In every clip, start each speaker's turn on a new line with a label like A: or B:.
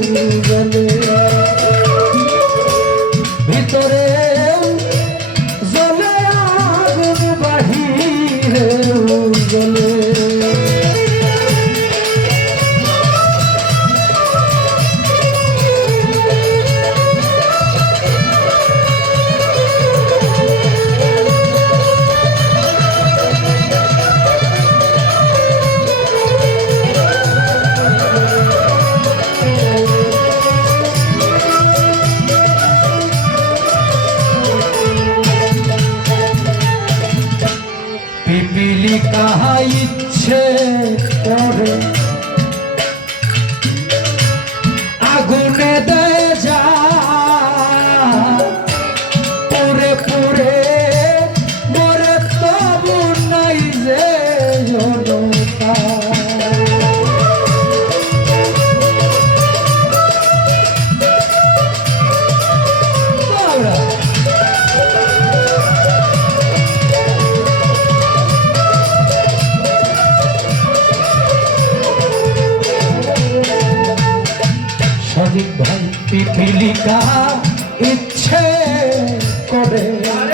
A: Ooh, brother. ভাই পিপিলিকা ইচ্ছে করে।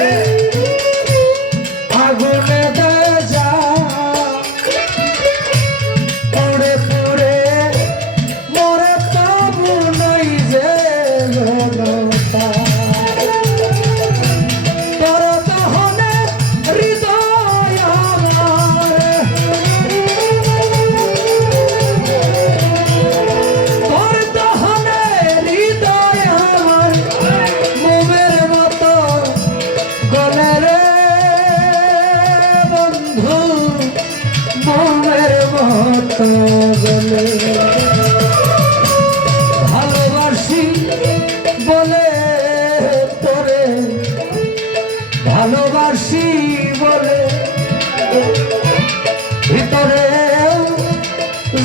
A: গলে ভালোবাসি বলে তোরে। ভালোবাসি বলে ভিতরে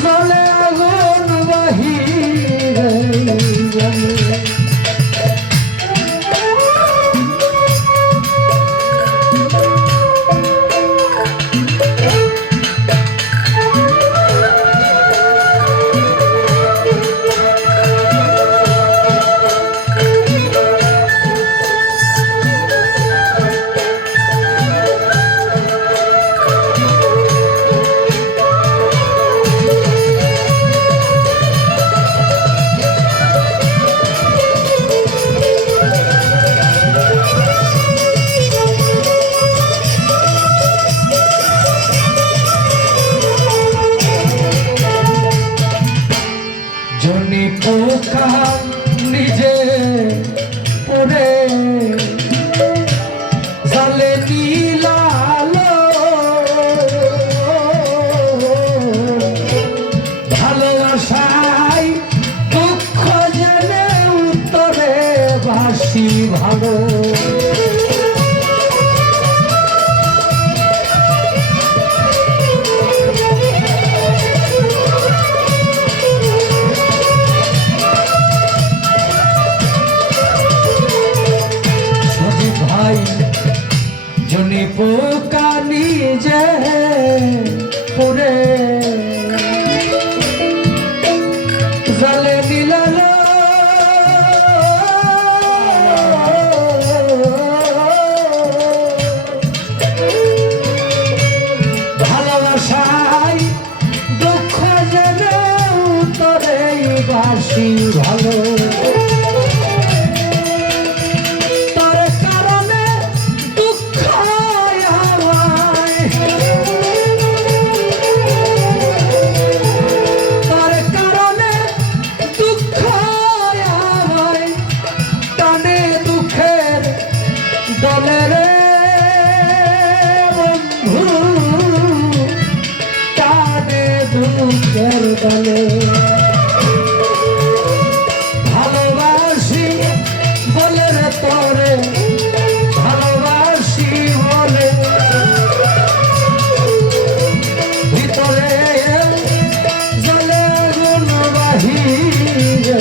A: জলে আগুন বাহিরে। জনি পোকা নিজে পড়ে। জালে নীলালো ভালোবাসাই দুঃখ জানে উত্তরে ভাসি ভালো। for them. মুখের দলে ভালোবাসি বলে রে তোরে ভালোবাসি বলে। ভিতরে জলে গুণ বাহিরে